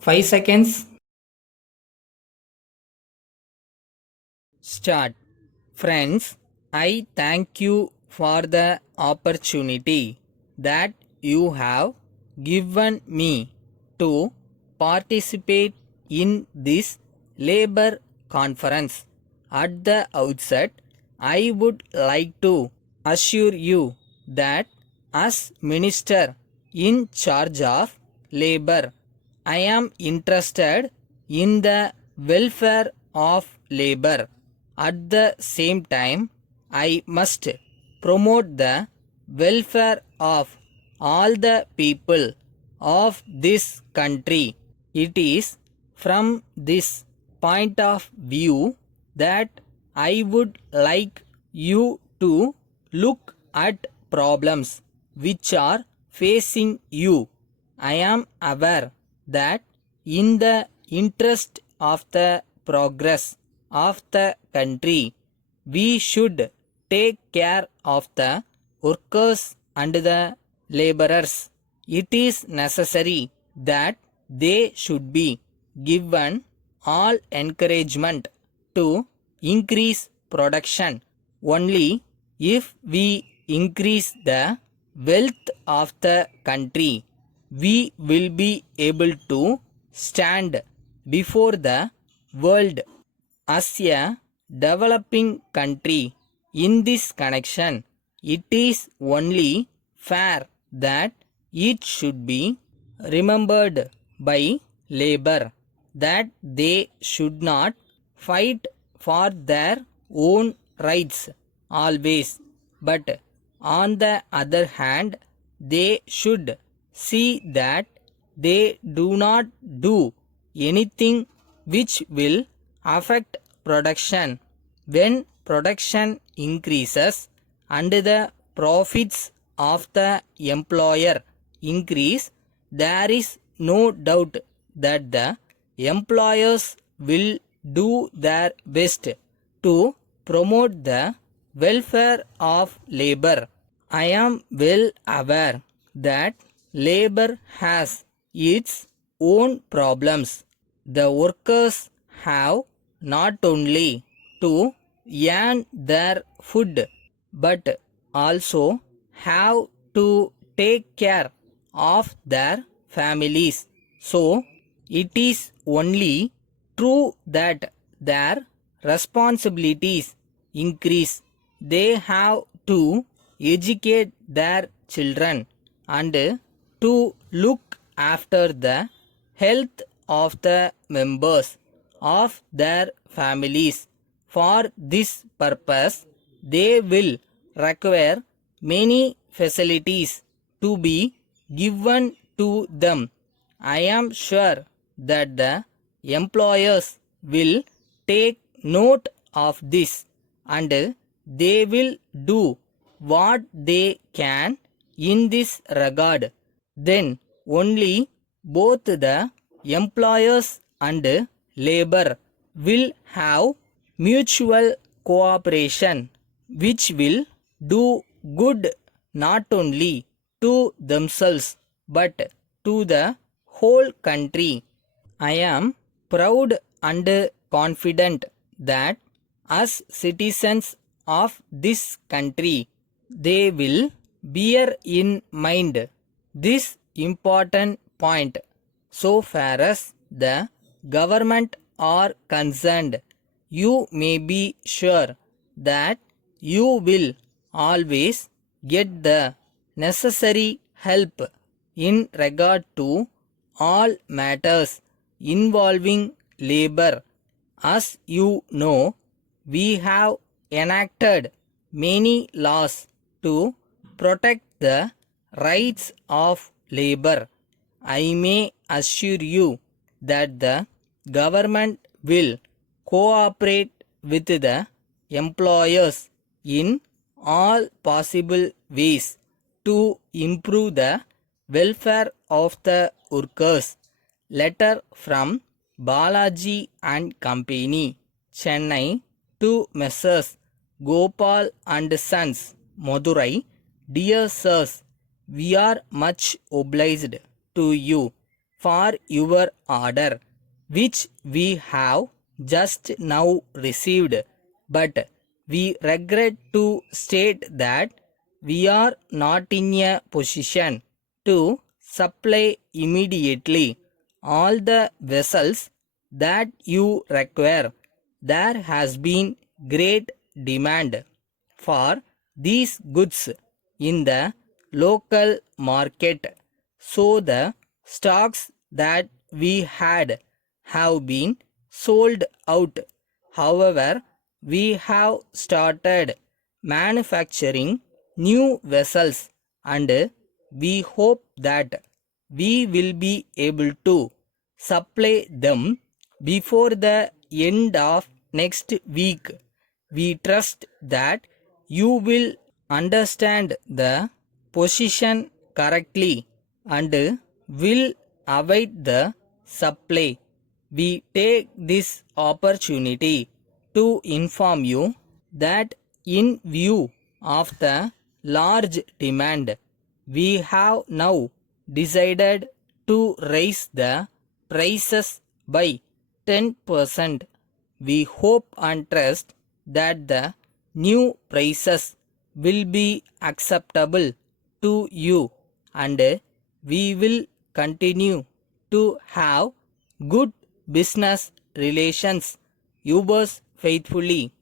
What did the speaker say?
5 seconds. Start. Friends, I thank you for the opportunity that you have given me to participate in this labor conference. At the outset, I would like to assure you that as Minister in charge of labor, I am interested in the welfare of labor. At the same time, I must promote the welfare of all the people of this country. It is from this point of view that I would like you to look at problems which are facing you. I am aware that in the interest of the progress of the country, we should take care of the workers and the laborers. It is necessary that they should be given all encouragement to increase production. Only if we increase the wealth of the country, we will be able to stand before the world as a developing country. In this connection, it is only fair that it should be remembered by labor that they should not fight for their own rights always, but on the other hand, they should see that they do not do anything which will affect production. When production increases and the profits of the employer increase, there is no doubt that the employers will do their best to promote the welfare of labor. I am well aware that labor has its own problems. The workers have not only to earn their food but also have to take care of their families. So, it is only true that their responsibilities increase. They have to educate their children and to look after the health of the members of their families. For this purpose, they will require many facilities to be given to them. I am sure that the employers will take note of this and they will do what they can in this regard. Then only both the employers and labor will have mutual cooperation which will do good not only to themselves but to the whole country. I am proud and confident that as citizens of this country, they will bear in mind this important point. So far as the government are concerned, you may be sure that you will always get the necessary help in regard to all matters involving labor. As you know, we have enacted many laws to protect the rights of labor. I may assure you that the government will cooperate with the employers in all possible ways to improve the welfare of the workers. Letter from Balaji and Company, Chennai, to Messrs. Gopal and Sons, Madurai. Dear sirs, we are much obliged to you for your order, which we have just now received, but we regret to state that we are not in a position to supply immediately all the vessels that you require. There has been great demand for these goods in the local market, so the stocks that we had have been sold out. However, we have started manufacturing new vessels, and we hope that we will be able to supply them before the end of next week. We trust that you will understand the position correctly and will await the supply. We take this opportunity to inform you that in view of the large demand, we have now decided to raise the prices by 10%. We hope and trust that the new prices will be acceptable to you, and we will continue to have good business relations. Yours faithfully,